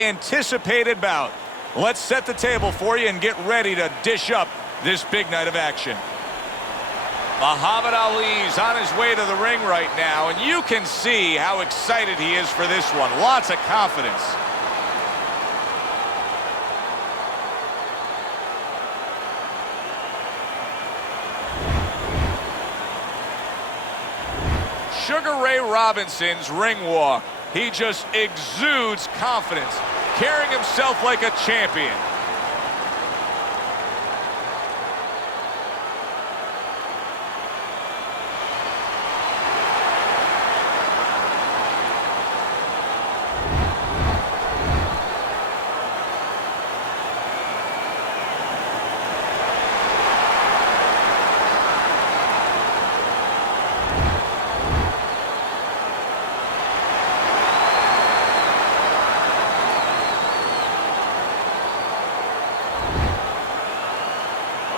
Anticipated bout. Let's set the table for you and get ready to dish up this big night of action. Muhammad Ali's on his way to the ring right now, and you can see how excited he is for this one. Lots of confidence. Sugar Ray Robinson's ring walk. He just exudes confidence, carrying himself like a champion.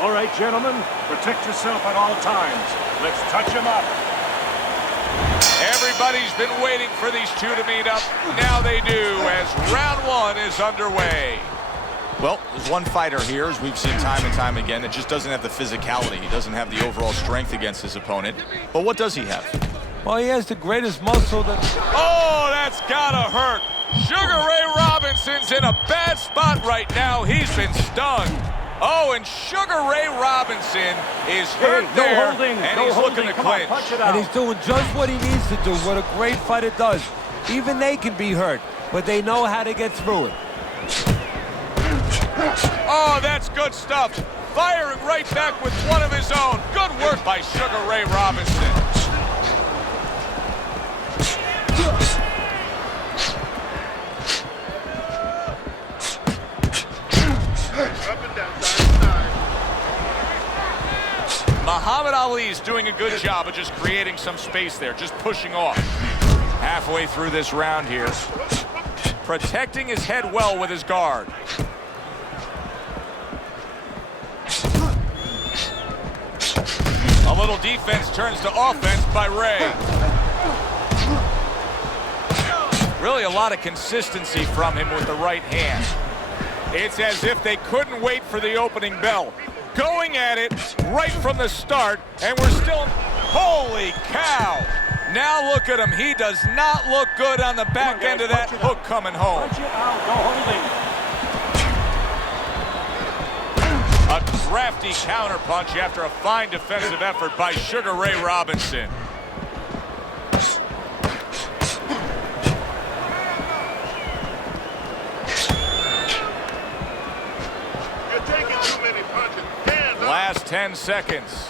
All right, gentlemen, protect yourself at all times. Let's touch him up. Everybody's been waiting for these two to meet up. Now they do, as round one is underway. Well, there's one fighter here, as we've seen time and time again, that just doesn't have the physicality. He doesn't have the overall strength against his opponent. But what does he have? Well, he has the greatest muscle that... Oh, that's gotta hurt. Sugar Ray Robinson's in a bad spot right now. He's been stunned. Oh, and Sugar Ray Robinson is hurt there, and he's looking to clinch. And he's doing just what he needs to do, what a great fighter does. Even they can be hurt, but they know how to get through it. Oh, that's good stuff. Firing right back with one of his own. Good work by Sugar Ray Robinson. Muhammad Ali's doing a good job of just creating some space there, just pushing off. Halfway through this round here. Protecting his head well with his guard. A little defense turns to offense by Ray. Really a lot of consistency from him with the right hand. It's as if they couldn't wait for the opening bell. Going at it right from the start, and we're still... Holy cow! Now look at him. He does not look good on the back end of that hook coming home. A crafty counterpunch after a fine defensive effort by Sugar Ray Robinson. Last 10 seconds.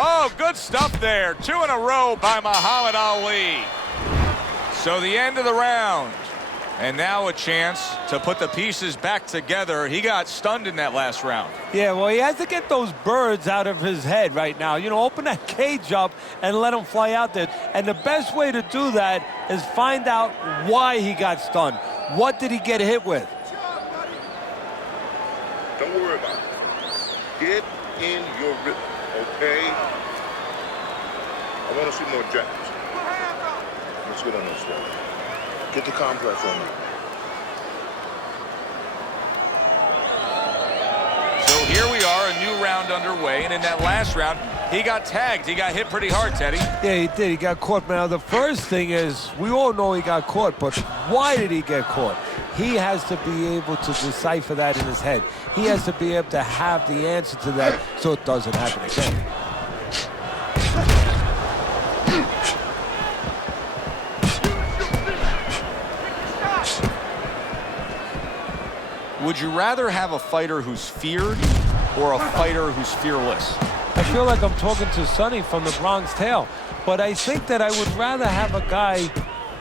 Oh, good stuff there. 2 in a row by Muhammad Ali. So the end of the round. And now a chance to put the pieces back together. He got stunned in that last round. Yeah, well, he has to get those birds out of his head right now. You know, open that cage up and let him fly out there. And the best way to do that is find out why he got stunned. What did he get hit with? Don't worry about it. Get in your rhythm, okay? I want to see more jabs. Let's get on this one. Get the complex on me. So here we are, a new round underway, and in that last round, he got tagged. He got hit pretty hard, Teddy. Yeah, he did. He got caught. Now, the first thing is, we all know he got caught, but why did he get caught? He has to be able to decipher that in his head. He has to be able to have the answer to that so it doesn't happen again. Would you rather have a fighter who's feared or a fighter who's fearless? I feel like I'm talking to Sonny from the Bronx Tale, but I think that I would rather have a guy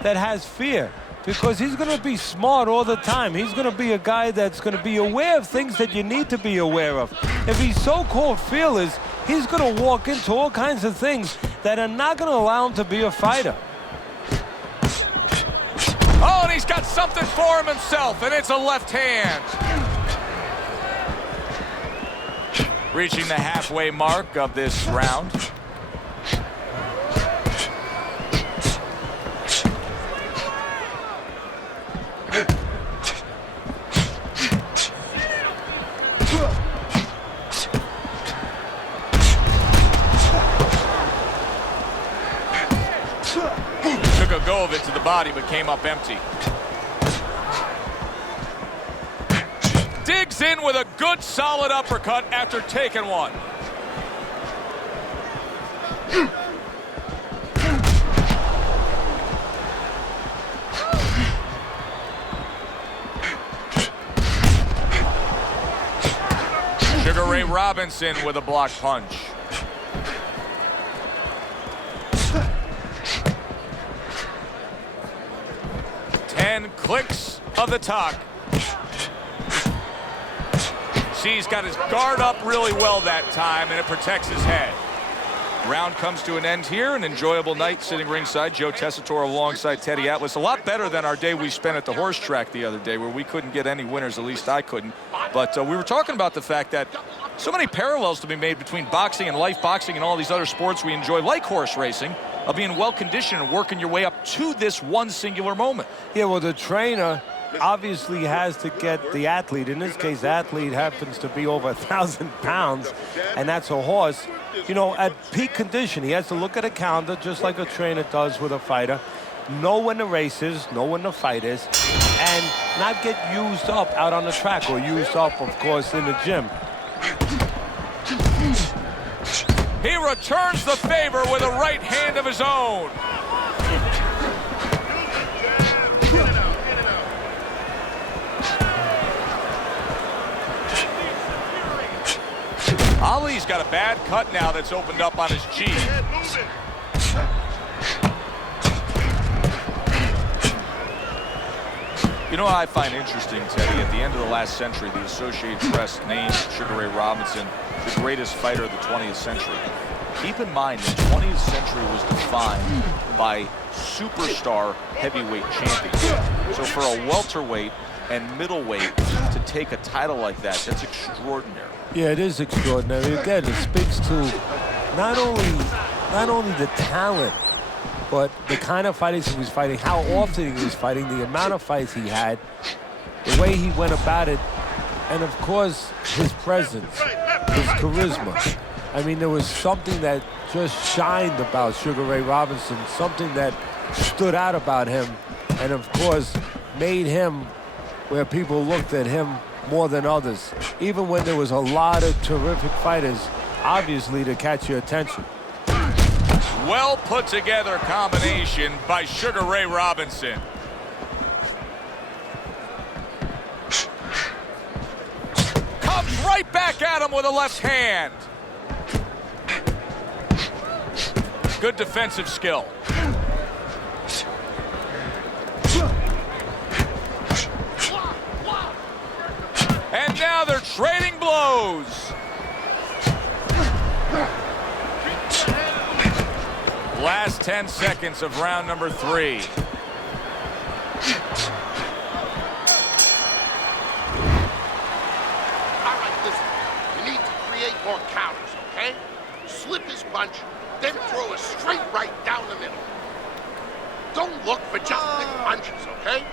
that has fear, because he's going to be smart all the time. He's going to be a guy that's going to be aware of things that you need to be aware of. If he's so-called fearless, he's going to walk into all kinds of things that are not going to allow him to be a fighter. Oh, and he's got something for him himself, and it's a left hand. Reaching the halfway mark of this round. came up empty. Digs in with a good, solid uppercut after taking one. Sugar Ray Robinson with a block punch. Clicks of the talk. See, he's got his guard up really well that time, and it protects his head. Round comes to an end here. An enjoyable night sitting ringside. Joe Tessitore alongside Teddy Atlas. A lot better than our day we spent at the horse track the other day, where we couldn't get any winners. At least I couldn't. But we were talking about the fact that so many parallels to be made between boxing and life boxing and all these other sports we enjoy, like horse racing, of being well-conditioned and working your way up to this one singular moment. Yeah, well, the trainer obviously has to get the athlete. In this case, the athlete happens to be over 1,000 pounds, and that's a horse. You know, at peak condition, he has to look at a calendar just like a trainer does with a fighter, know when the race is, know when the fight is, and not get used up out on the track or used up, of course, in the gym. He returns the favor with a right hand of his own. Ali's got a bad cut now that's opened up on his cheek. You know what I find interesting, Teddy? At the end of the last century, the Associated Press named Sugar Ray Robinson the greatest fighter of the 20th century. Keep in mind, the 20th century was defined by superstar heavyweight champions. So for a welterweight and middleweight to take a title like that, that's extraordinary. Yeah, it is extraordinary. Again, it speaks to not only the talent, but the kind of fighters he was fighting, how often he was fighting, the amount of fights he had, the way he went about it, and of course, his presence, his charisma. I mean, there was something that just shined about Sugar Ray Robinson, something that stood out about him, and of course, made him where people looked at him more than others, even when there was a lot of terrific fighters, obviously, to catch your attention. Well put together combination by Sugar Ray Robinson. Comes right back at him with a left hand. Good defensive skill. And now they're trading blows. Last 10 seconds of round number 3. All right, listen. You need to create more counters, okay? Slip his punch, then throw a straight right down the middle. Don't look for just big punches, okay?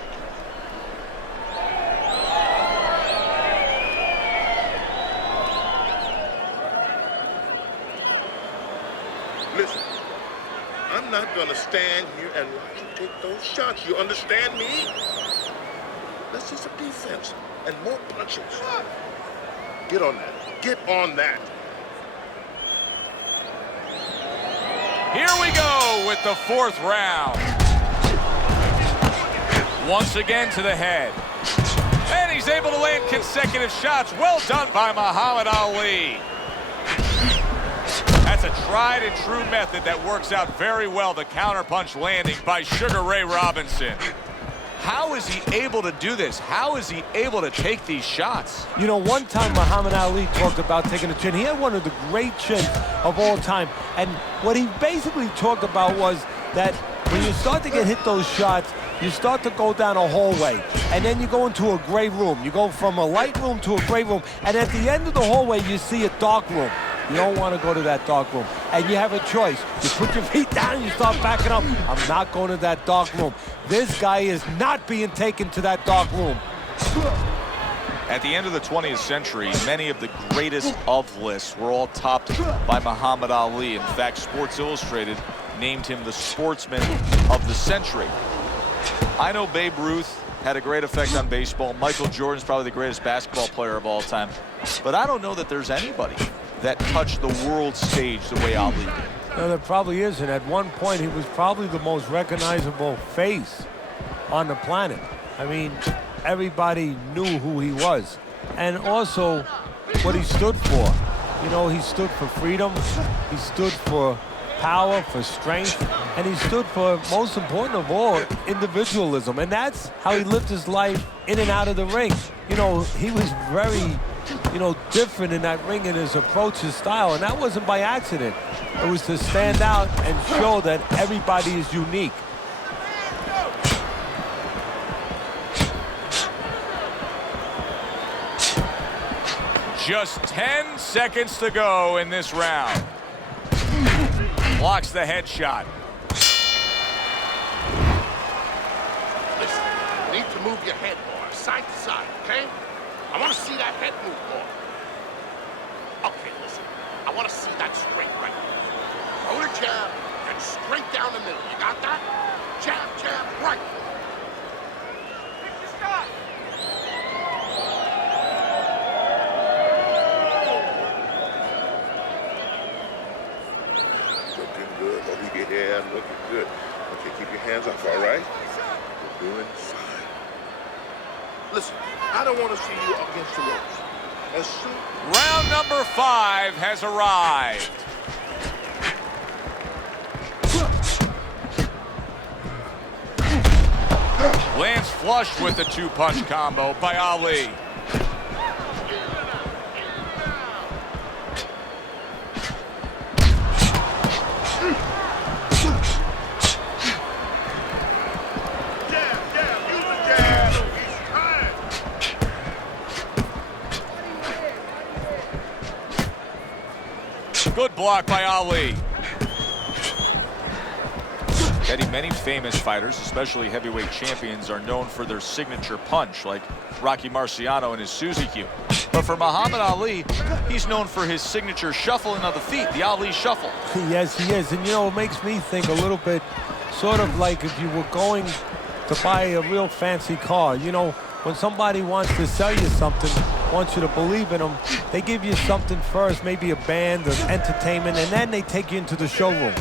Listen, I'm not gonna stand here and watch you take those shots. You understand me? Let's see some defense and more punches. Get on that. Get on that. Here we go with the 4th round. Once again to the head. And he's able to land consecutive shots. Well done by Muhammad Ali. That's a tried and true method that works out very well. The counterpunch landing by Sugar Ray Robinson. How is he able to do this? How is he able to take these shots? You know, one time Muhammad Ali talked about taking a chin. He had one of the great chins of all time. And what he basically talked about was that when you start to get hit those shots, you start to go down a hallway. And then you go into a gray room. You go from a light room to a gray room. And at the end of the hallway, you see a dark room. You don't want to go to that dark room. And you have a choice. You put your feet down and you start backing up. I'm not going to that dark room. This guy is not being taken to that dark room. At the end of the 20th century, many of the greatest of lists were all topped by Muhammad Ali. In fact, Sports Illustrated named him the sportsman of the century. I know Babe Ruth had a great effect on baseball. Michael Jordan's probably the greatest basketball player of all time. But I don't know that there's anybody that touched the world stage the way Ali did. No, there probably isn't. At one point, he was probably the most recognizable face on the planet. I mean, everybody knew who he was. And also what he stood for. You know, he stood for freedom. He stood for power, for strength. And he stood for, most important of all, individualism. And that's how he lived his life in and out of the ring. You know, he was very, different in that ring in his approach, his style. And that wasn't by accident. It was to stand out and show that everybody is unique. Just 10 seconds to go in this round. Blocks the headshot. Listen, you need to move your head more, side to side, okay? I want to see that head move more. Okay, listen, I want to see that straight right. Throw the jab and straight down the middle. You got that? Jab, jab, right. Looking good. Oh, yeah, looking good. Okay, keep your hands off, all right? You're doing fine. Listen, I don't want to see you against the ropes. As soon Round number 5 has arrived. Lands flush with the two-punch combo by Ali. Good block by Ali. Eddie, many famous fighters, especially heavyweight champions, are known for their signature punch, like Rocky Marciano and his Suzy Q. But for Muhammad Ali, he's known for his signature shuffling of the feet, the Ali shuffle. Yes, he is. And, it makes me think a little bit sort of like if you were going to buy a real fancy car. When somebody wants to sell you something, wants you to believe in them, they give you something first, maybe a band or entertainment, and then they take you into the showroom.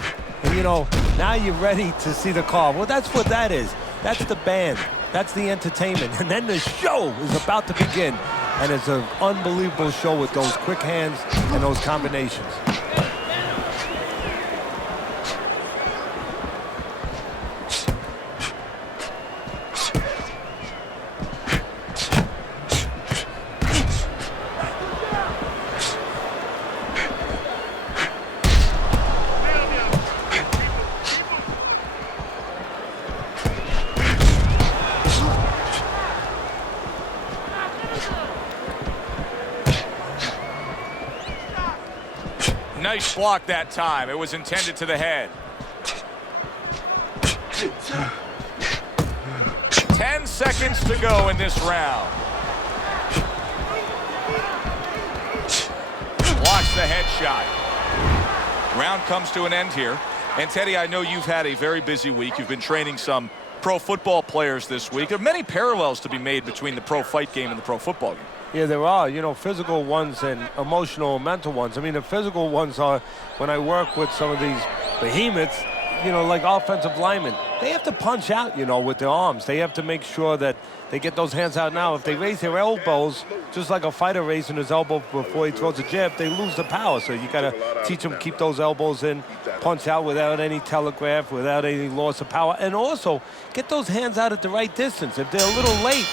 And, now you're ready to see the car. Well, that's what that is. That's the band. That's the entertainment. And then the show is about to begin. And it's an unbelievable show with those quick hands and those combinations. Nice block that time. It was intended to the head. 10 seconds to go in this round. Blocks the headshot. Round comes to an end here. And Teddy, I know you've had a very busy week. You've been training some pro football players this week. There are many parallels to be made between the pro fight game and the pro football game. Yeah, there are, physical ones and emotional, mental ones. I mean, the physical ones are when I work with some of these behemoths, like offensive linemen. They have to punch out, with their arms. They have to make sure that they get those hands out now. If they raise their elbows, just like a fighter raising his elbow before he throws a jab, they lose the power. So you got to teach them, keep those elbows in, punch out without any telegraph, without any loss of power. And also, get those hands out at the right distance. If they're a little late,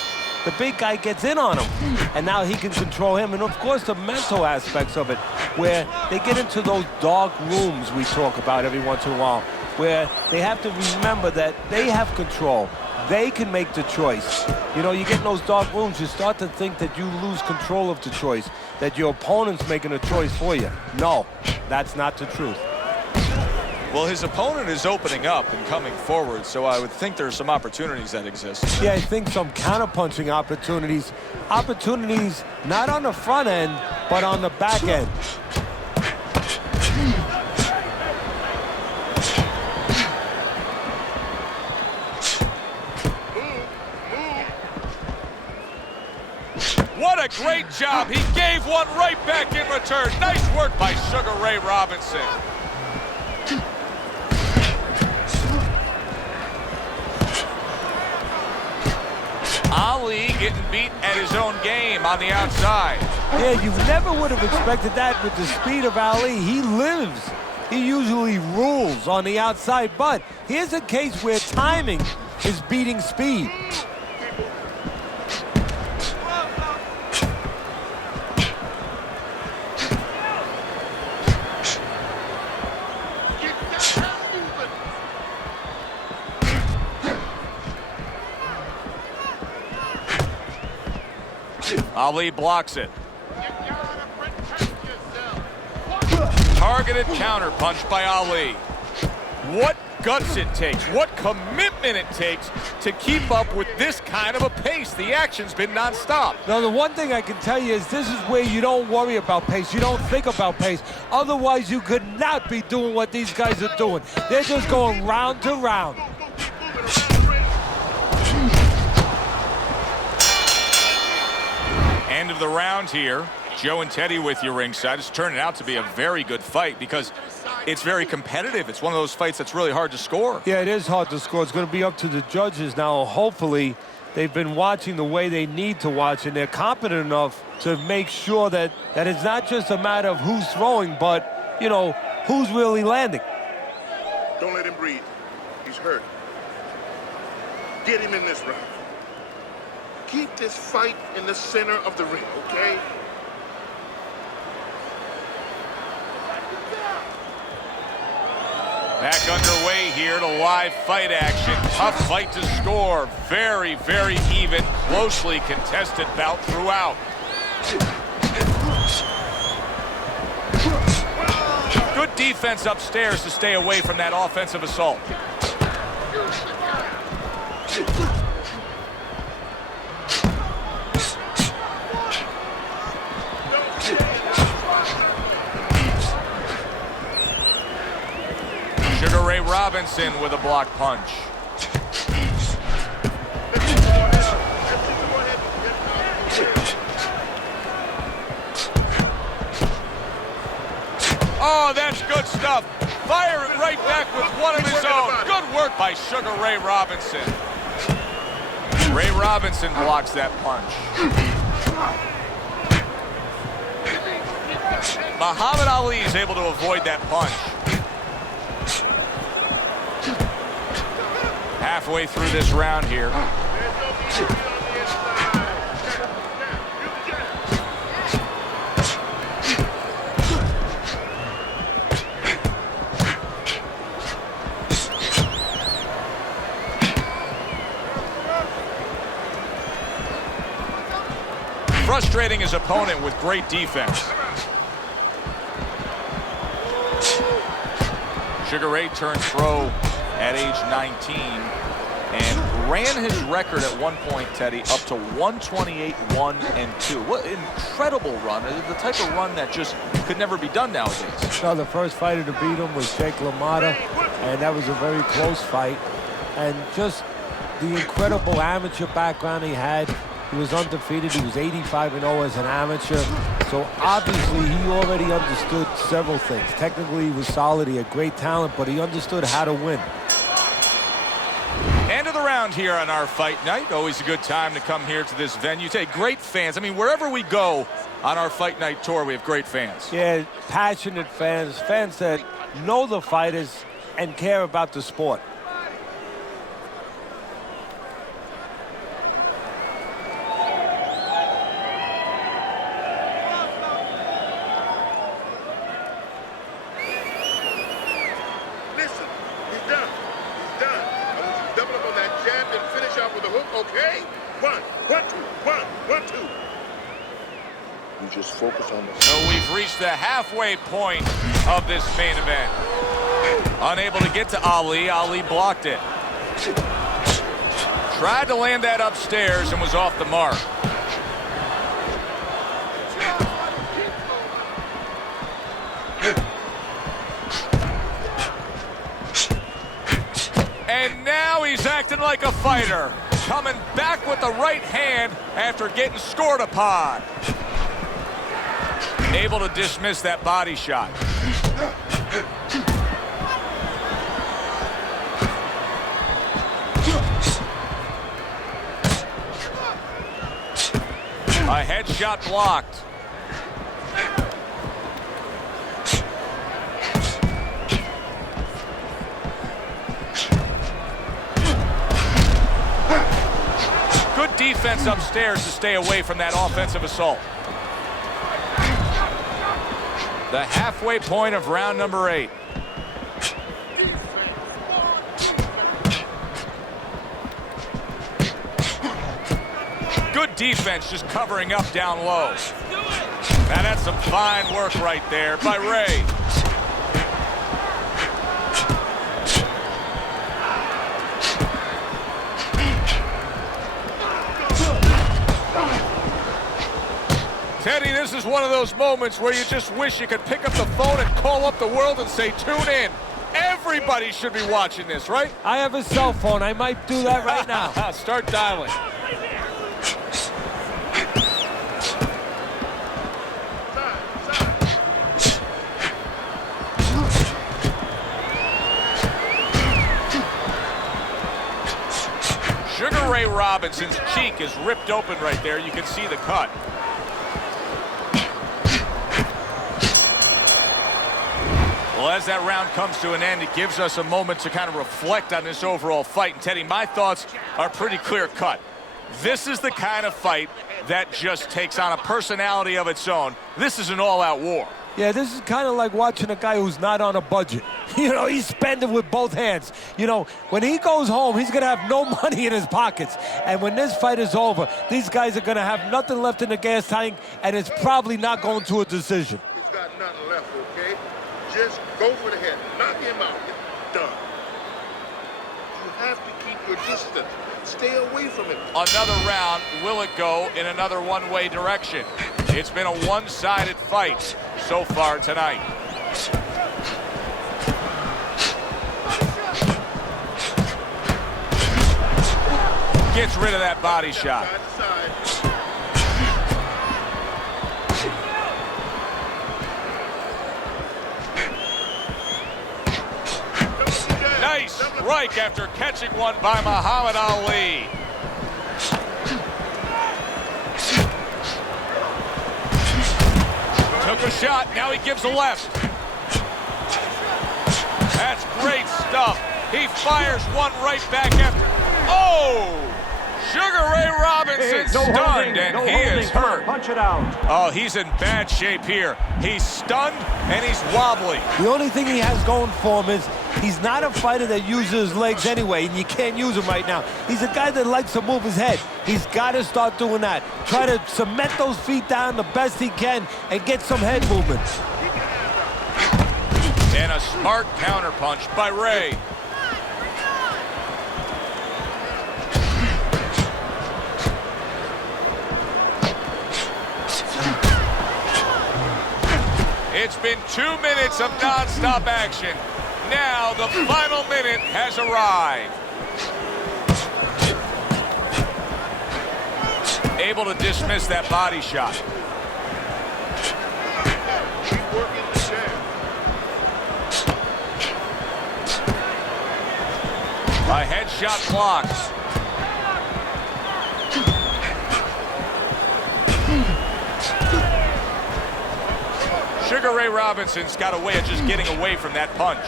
the big guy gets in on him, and now he can control him. And, of course, the mental aspects of it, where they get into those dark rooms we talk about every once in a while, where they have to remember that they have control. They can make the choice. You get in those dark rooms, you start to think that you lose control of the choice, that your opponent's making a choice for you. No, that's not the truth. Well, his opponent is opening up and coming forward, so I would think there's some opportunities that exist. Yeah, I think some counter-punching opportunities. Opportunities not on the front end, but on the back end. What a great job. He gave one right back in return. Nice work by Sugar Ray Robinson. Ali getting beat at his own game on the outside. Yeah, you never would have expected that with the speed of Ali. He lives. He usually rules on the outside, but here's a case where timing is beating speed. Ali blocks it. Targeted counter punch by Ali. What guts it takes, what commitment it takes to keep up with this kind of a pace. The action's been nonstop. Now, the one thing I can tell you is this is where you don't worry about pace. You don't think about pace. Otherwise, you could not be doing what these guys are doing. They're just going round to round. End of the round here. Joe and Teddy with you ringside. It's turning out to be a very good fight because it's very competitive. It's one of those fights that's really hard to score. Yeah, it is hard to score. It's going to be up to the judges now. Hopefully, they've been watching the way they need to watch, and they're competent enough to make sure that it's not just a matter of who's throwing, but, you know, who's really landing. Don't let him breathe. He's hurt. Get him in this round. Keep this fight in the center of the ring, okay? Back underway here to live fight action. Tough fight to score. Very, very even, closely contested bout throughout. Good defense upstairs to stay away from that offensive assault. Sugar Ray Robinson with a block punch. Oh, that's good stuff. Fire it right back with one of his own. Good work by Sugar Ray Robinson. Ray Robinson blocks that punch. Muhammad Ali is able to avoid that punch. Halfway through this round here. Frustrating his opponent with great defense. Sugar Ray turns pro at age 19 and ran his record at one point, Teddy, up to 128-1-2. What an incredible run. The type of run that just could never be done nowadays. No, the first fighter to beat him was Jake LaMotta, and that was a very close fight. And just the incredible amateur background he had. He was undefeated. He was 85-0 as an amateur. So obviously he already understood several things. Technically he was solid. He had great talent, but he understood how to win. End of the round here on our fight night. Always a good time to come here to this venue. Take great fans. I mean, wherever we go on our fight night tour, we have great fans. Yeah, passionate fans, fans that know the fighters and care about the sport. Listen, he's done. He's done. I want you to double up on that jab and finish off with a hook, okay? 1, 2. You just focus on the... So we've reached the halfway point of this main event. Unable to get to Ali. Ali blocked it. Tried to land that upstairs and was off the mark. And now he's acting like a fighter. coming back with the right hand after getting scored upon. Able to dismiss that body shot. A headshot blocked. Good defense upstairs to stay away from that offensive assault. The halfway point of round number 8. Good defense just covering up down low. Now that's some fine work right there by Ray. Teddy, this is one of those moments where you just wish you could pick up the phone and call up the world and say, tune in. Everybody should be watching this, right? I have a cell phone. I might do that right now. Start dialing. Sugar Ray Robinson's cheek is ripped open right there. You can see the cut. Well, as that round comes to an end, it gives us a moment to kind of reflect on this overall fight. And Teddy, my thoughts are pretty clear cut. This is the kind of fight that just takes on a personality of its own. This is an all-out war. Yeah, this is kind of like watching a guy who's not on a budget. You know, he's spending with both hands. You know, when he goes home, he's going to have no money in his pockets. And when this fight is over, these guys are going to have nothing left in the gas tank, and it's probably not going to a decision. He's got nothing left, okay? Just go for the head. Knock him out. It's done. You have to keep your distance. Stay away from him. Another round. Will it go in another one-way direction? It's been a one-sided fight so far tonight. Gets rid of that body shot. Side to side. Nice strike after catching one by Muhammad Ali. Took a shot, now he gives a left. That's great stuff. He fires one right back after. Oh! Sugar Ray Robinson's stunned, and he is hurt. Punch it out. Oh, he's in bad shape here. He's stunned, and he's wobbly. The only thing he has going for him is he's not a fighter that uses his legs anyway, and you can't use him right now. He's a guy that likes to move his head. He's got to start doing that. Try to cement those feet down the best he can and get some head movement. And a smart counterpunch by Ray. It's been 2 minutes of non-stop action. Now the final minute has arrived. Able to dismiss that body shot. Keep working the jab. A headshot blocked. Sugar Ray Robinson's got a way of just getting away from that punch.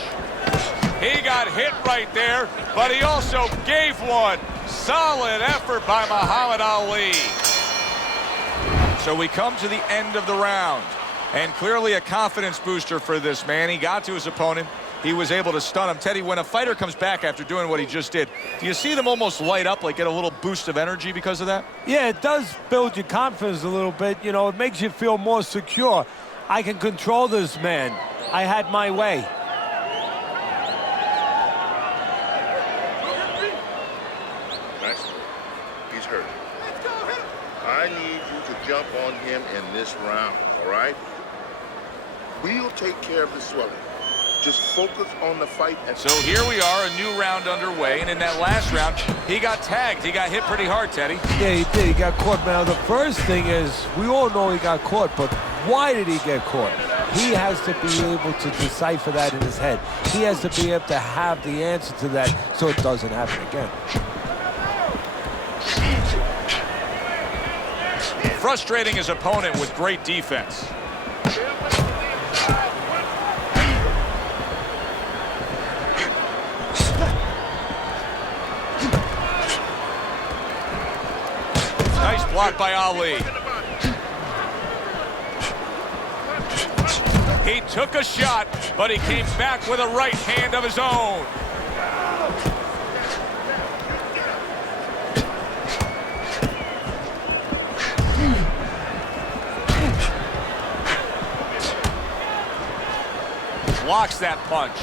He got hit right there, but he also gave one. Solid effort by Muhammad Ali. So we come to the end of the round, and clearly a confidence booster for this man. He got to his opponent. He was able to stun him. Teddy, when a fighter comes back after doing what he just did, do you see them almost light up, like get a little boost of energy because of that? Yeah, it does build your confidence a little bit. You know, it makes you feel more secure. I can control this man. I had my way. He's hurt. I need you to jump on him in this round, all right? We'll take care of the swelling. Just focus on the fight. And So here we are, a new round underway, and in that last round, he got tagged. He got hit pretty hard, Teddy. Yeah, he did. He got caught. Now, the first thing is, we all know he got caught, but why did he get caught? He has to be able to decipher that in his head. He has to be able to have the answer to that so it doesn't happen again. Frustrating his opponent with great defense. Nice block by Ali. He took a shot, but he came back with a right hand of his own. Blocks that punch.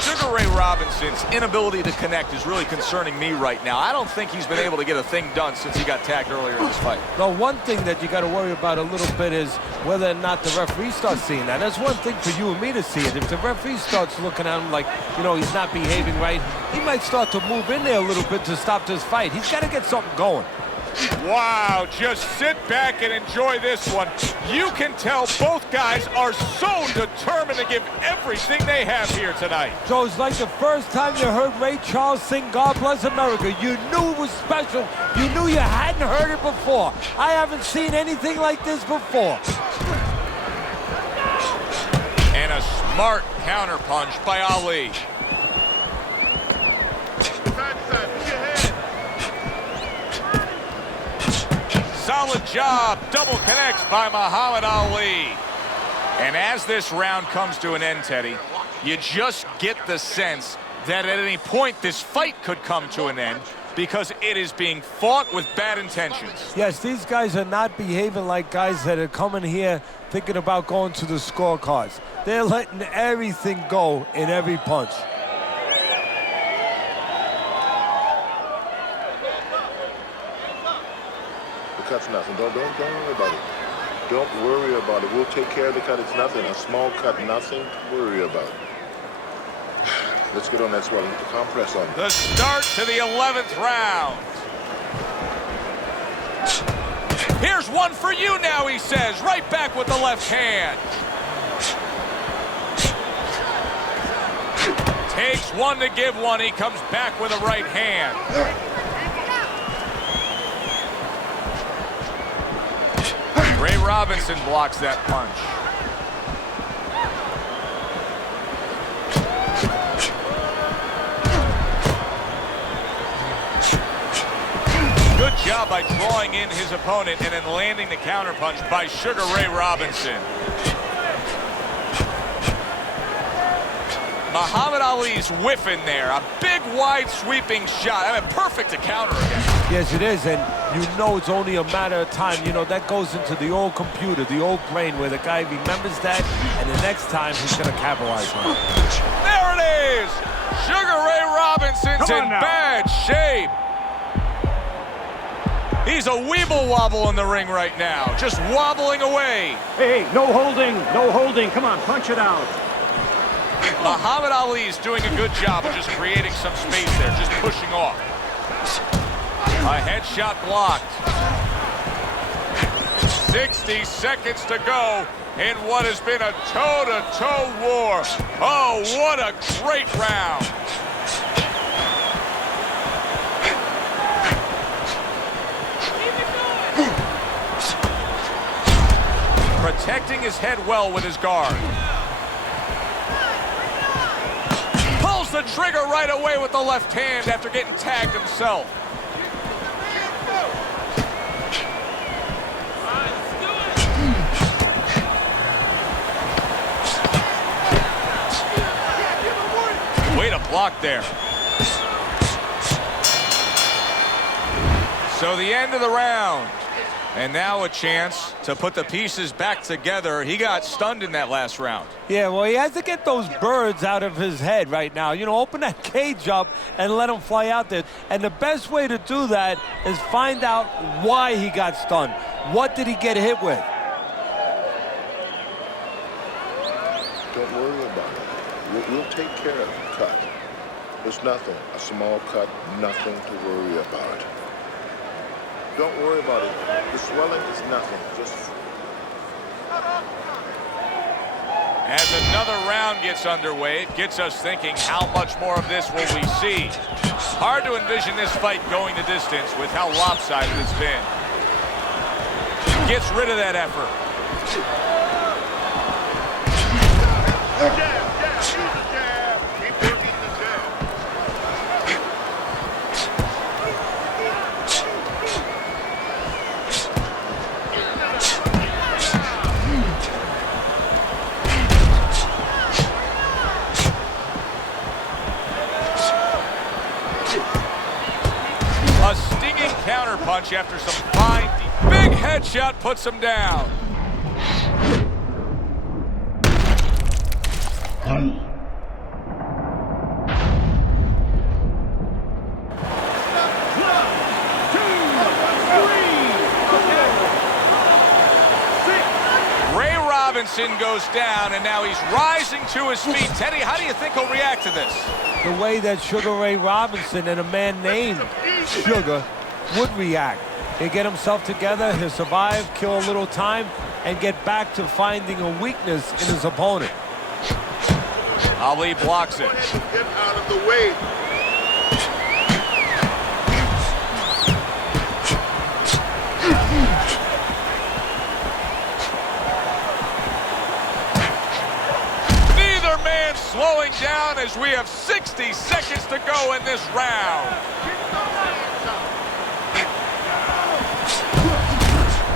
Sugar Ray Robinson's inability to connect is really concerning me right now. I don't think he's been able to get a thing done since he got tagged earlier in this fight. Now, one thing that you got to worry about a little bit is whether or not the referee starts seeing that. That's one thing for you and me to see it. If the referee starts looking at him like, you know, he's not behaving right, he might start to move in there a little bit to stop this fight. He's got to get something going. Wow, just sit back and enjoy this one. You can tell both guys are so determined to give everything they have here tonight. So it's like the first time you heard Ray Charles sing God Bless America. You knew it was special. You knew you hadn't heard it before. I haven't seen anything like this before. And a smart counterpunch by Ali. Solid job, double connects by Muhammad Ali. And as this round comes to an end, Teddy, you just get the sense that at any point this fight could come to an end because it is being fought with bad intentions. Yes, these guys are not behaving like guys that are coming here thinking about going to the scorecards. They're letting everything go in every punch. cut's nothing. Don't worry about it. Don't worry about it. We'll take care of the cut. It's nothing. A small cut, nothing to worry about. Let's get on that swelling. Put the compress on. The start to the 11th round. Here's one for you now, he says. Right back with the left hand. Takes one to give one. He comes back with a right hand. Ray Robinson blocks that punch. Good job by drawing in his opponent and then landing the counterpunch by Sugar Ray Robinson. Muhammad Ali's whiffing there. A big, wide, sweeping shot. I mean, perfect to counter against. Yes, it is, and you know it's only a matter of time. You know, that goes into the old computer, the old brain, where the guy remembers that, and the next time he's going to capitalize on it. There it is! Sugar Ray Robinson's in bad shape. He's a weeble wobble in the ring right now, just wobbling away. Hey, no holding, no holding. Come on, punch it out. Muhammad Ali is doing a good job of just creating some space there, just pushing off. A headshot blocked. 60 seconds to go in what has been a toe-to-toe war. Oh, what a great round. Protecting his head well with his guard. Pulls the trigger right away with the left hand after getting tagged himself. Way to block there. So the end of the round. And now a chance to put the pieces back together. He got stunned in that last round. Yeah, well, he has to get those birds out of his head right now. You know, open that cage up and let them fly out there. And the best way to do that is find out why he got stunned. What did he get hit with? Don't worry about it. We'll take care of the cut. It's nothing. A small cut, nothing to worry about. Don't worry about it. The swelling is nothing. Just... As another round gets underway, it gets us thinking, how much more of this will we see? Hard to envision this fight going the distance with how lopsided it's been. Gets rid of that effort. Jab, jab, use the jab. Keep working the jab. A stinging counterpunch after some fine, big headshot puts him down. Ray Robinson goes down, and now he's rising to his feet. Teddy, how do you think he'll react to this? The way that Sugar Ray Robinson and a man named Sugar would react. He'll get himself together, he'll survive, kill a little time, and get back to finding a weakness in his opponent. Ali blocks it. Go ahead and get out of the way. Neither man slowing down as we have 60 seconds to go in this round.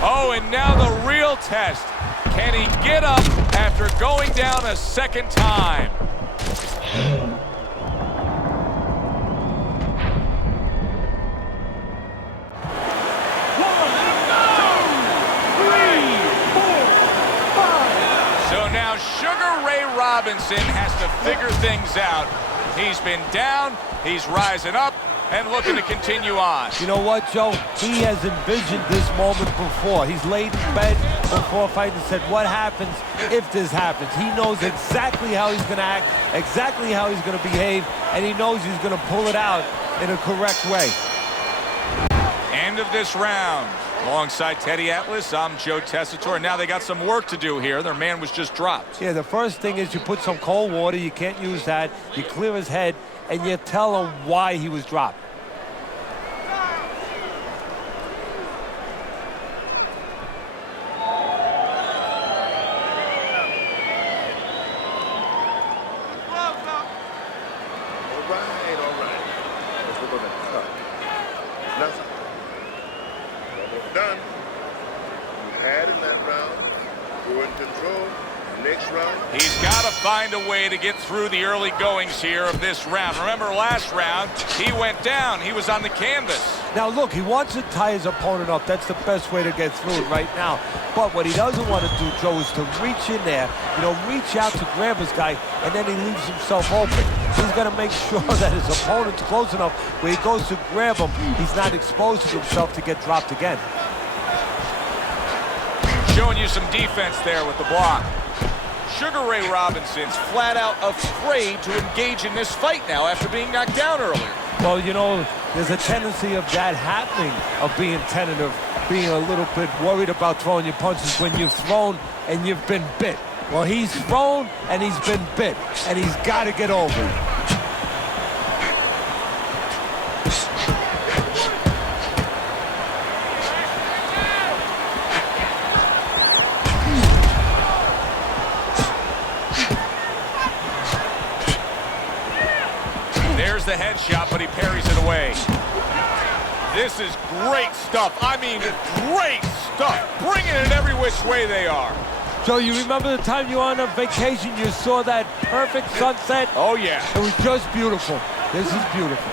Oh, and now the real test. Can he get up after going down a second time? So now Sugar Ray Robinson has to figure things out. He's been down, he's rising up, and looking to continue on. You know what, Joe? He has envisioned this moment before. He's laid in bed before fighting and said, what happens if this happens? He knows exactly how he's going to act, exactly how he's going to behave, and he knows he's going to pull it out in a correct way. End of this round. Alongside Teddy Atlas, I'm Joe Tessitore. Now they got some work to do here. Their man was just dropped. Yeah, the first thing is you put some cold water. You can't use that. You clear his head, and you tell him why he was dropped. All right. We're going to cut. Nothing. Almost done. You had in that round. You're in control. Next round. He's got to find a way to get through the early goings here of this round. Remember last round, he went down. He was on the canvas. Now, look, he wants to tie his opponent up. That's the best way to get through it right now. But what he doesn't want to do, Joe, is to reach in there, reach out to grab his guy, and then he leaves himself open. He's got to make sure that his opponent's close enough where he goes to grab him, he's not exposing himself to get dropped again. Showing you some defense there with the block. Sugar Ray Robinson's flat out afraid to engage in this fight now after being knocked down earlier. Well, there's a tendency of that happening, of being tentative, being a little bit worried about throwing your punches when you've thrown and you've been bit. Well, he's thrown and he's been bit, and he's got to get over it. There's the headshot, but he parries it away. This is great stuff. I mean, great stuff. Bringing it every which way they are. Joe, you remember the time you were on a vacation, you saw that perfect sunset? Oh, yeah. It was just beautiful. This is beautiful.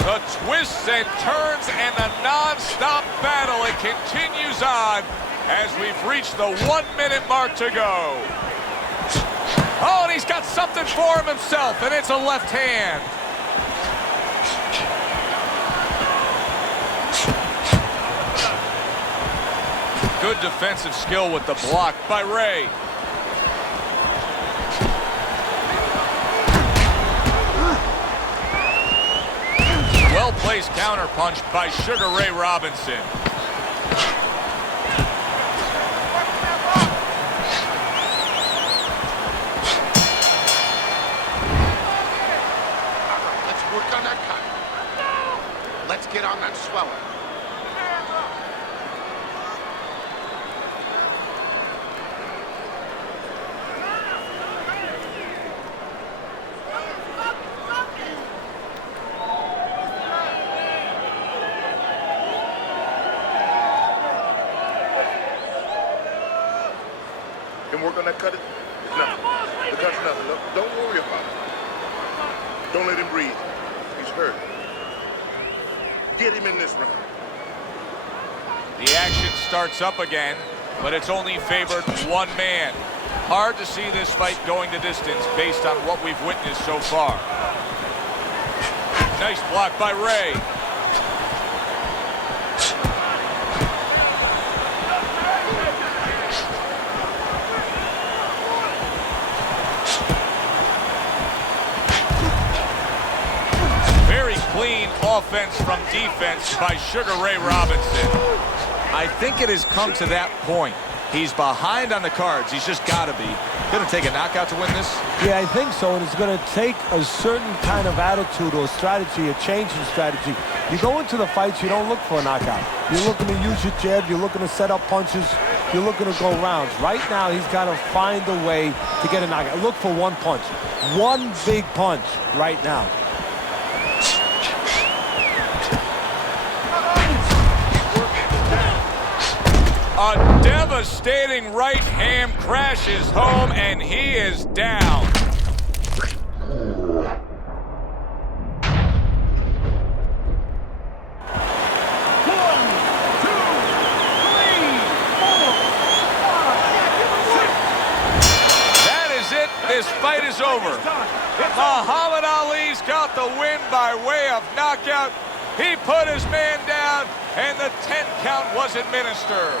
The twists and turns and the non-stop battle, it continues on as we've reached the 1 minute mark to go. Oh, and he's got something for him himself, and it's a left hand. Good defensive skill with the block by Ray. Well-placed counterpunch by Sugar Ray Robinson. Let's work on that cut. Let's get on that swelling. Can work on that cut? It's nothing. The cut's nothing. Don't worry about it. Don't let him breathe. He's hurt. Get him in this round. The action starts up again, but it's only favored one man. Hard to see this fight going the distance based on what we've witnessed so far. Nice block by Ray. Very clean offense from defense by Sugar Ray Robinson. I think it has come to that point. He's behind on the cards. He's just got to be. Going to take a knockout to win this? Yeah, I think so, and it's going to take a certain kind of attitude or strategy, a change in strategy. You go into the fights, you don't look for a knockout. You're looking to use your jab, you're looking to set up punches, you're looking to go rounds. Right now, he's got to find a way to get a knockout. Look for one punch. One big punch right now. A devastating right hand crashes home, and he is down. That is it. This fight is over. Muhammad Ali's got the win by way of knockout. He put his man down, and the 10 count was administered.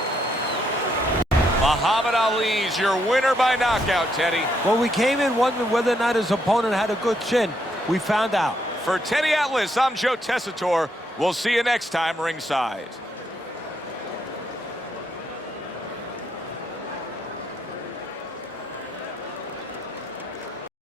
Muhammad Ali's your winner by knockout, Teddy. Well, we came in wondering whether or not his opponent had a good chin. We found out. For Teddy Atlas, I'm Joe Tessitore. We'll see you next time ringside.